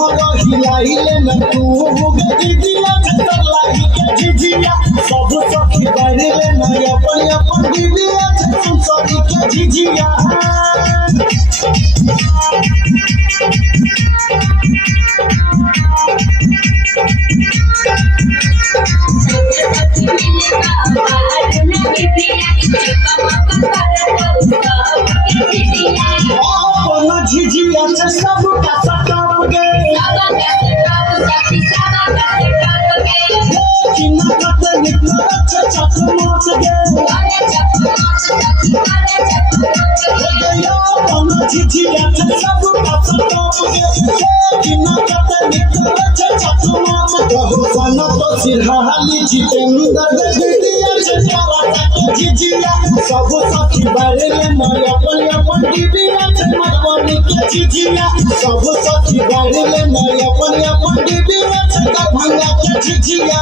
कमर हिलाइले न तू दीदिया चल लागी के झिझिया सब सखी बारिले न अपन अपन दीदिया सुन सरी के झिझिया अपन झिझिया से सब का सटाप गे किना कते निकला चक मोच गे अपन झिझिया से सब का सटाप गे किना कते निकला चक मोच कहू सन तो सिरहाली जितेंद्र दीदिया से चारा के झिझिया सब सखी बारिले न अपन अपन दीदिया से मधुबनी के झिझिया सब सखी बारिले न अपन अपन दीदिया से दरभंगा के झिझिया।